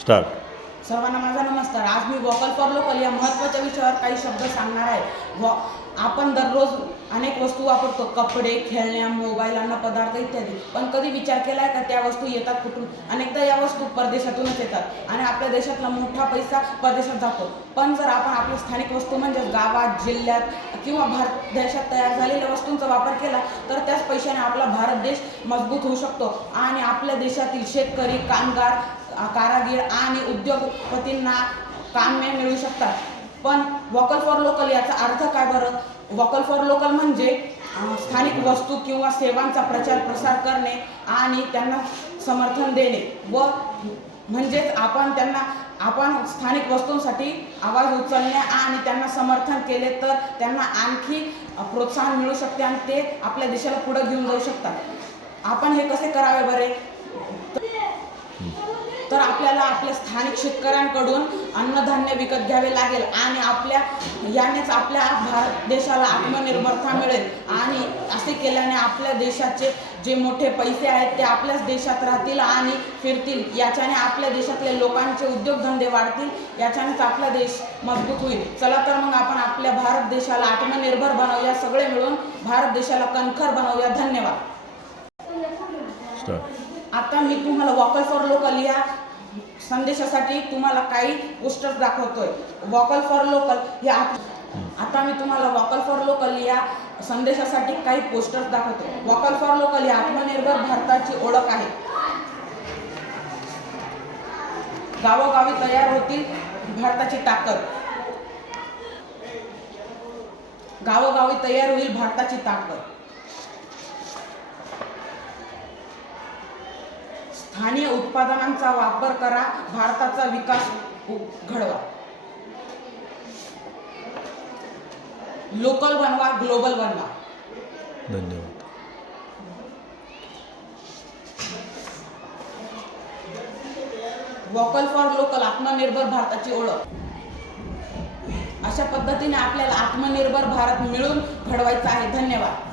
Start. सर्वांना माझा नमस्कार. आज मी वोकल फॉर लोकल या महत्त्वाच्या विषयावर काही शब्द सांगणार आहे. आपण दररोज अनेक वस्तू वापरतो, कपडे, खेळण्या, मोबाईल, अन्न पदार्थ इत्यादी. पण कधी विचार केलाय का त्या वस्तू येतात कुठून? अनेकदा या वस्तू परदेशातूनच येतात आणि आपल्या देशातला मोठा पैसा परदेशात जातो. पण जर आपण आपल्या स्थानिक वस्तू म्हणजे गावात, जिल्ह्यात किंवा भारत देशात तयार झालेल्या वस्तूंचा वापर केला तर त्याच पैशाने आपला भारत देश मजबूत होऊ शकतो आणि आपल्या देशातील शेतकरी, कामगार, कारागीर आणि उद्योगपतींना कामे मिळू शकतात. पण वोकल फॉर लोकल याचा अर्थ काय बरं? वोकल फॉर लोकल म्हणजे स्थानिक वस्तू किंवा सेवांचा प्रचार प्रसार करणे आणि त्यांना समर्थन देणे व म्हणजेच आपण स्थानिक वस्तूंसाठी आवाज उचलणे आणि त्यांना समर्थन केले तर त्यांना आणखी प्रोत्साहन मिळू शकते आणि ते आपल्या देशाला पुढे घेऊन जाऊ शकतात. आपण हे कसे करावे बरे? तर आपल्याला आपल्या स्थानिक शेतकऱ्यांकडून अन्नधान्य विकत घ्यावे लागेल आणि यानेच आपल्या भारत देशाला आत्मनिर्भरता मिळेल आणि असे केल्याने आपल्या देशाचे जे मोठे पैसे आहेत ते आपल्याच देशात राहतील आणि फिरतील. याच्याने आपल्या देशातल्या लोकांचे उद्योगधंदे वाढतील. याच्यानेच आपला देश मजबूत होईल. चला तर मग आपण आपल्या भारत देशाला आत्मनिर्भर बनवूया. सगळे मिळून भारत देशाला कणखर बनवूया. धन्यवाद. आता मी तुम्हाला वोकल फॉर लोकल या संदेशासाठी तुम्हाला काही पोस्टर्स दाखवतोय. वोकल फॉर लोकल या आता मी तुम्हाला वोकल फॉर लोकल या संदेशासाठी काही पोस्टर्स दाखवतोय. वोकल फॉर लोकल या आत्मनिर्भर भारताची ओळख आहे. गावोगावी तयार होतील भारताची ताकद. गावोगावी तयार होईल भारताची ताकद. स्थानिक उत्पादनांचा वापर करा, भारताचा विकास घडवा. लोकल बनवा, ग्लोबल बनवा. धन्यवाद. वोकल फॉर लोकल आत्मनिर्भर भारताची ओळख. अशा पद्धतीने आपल्याला आत्मनिर्भर भारत मिळून घडवायचा आहे. धन्यवाद.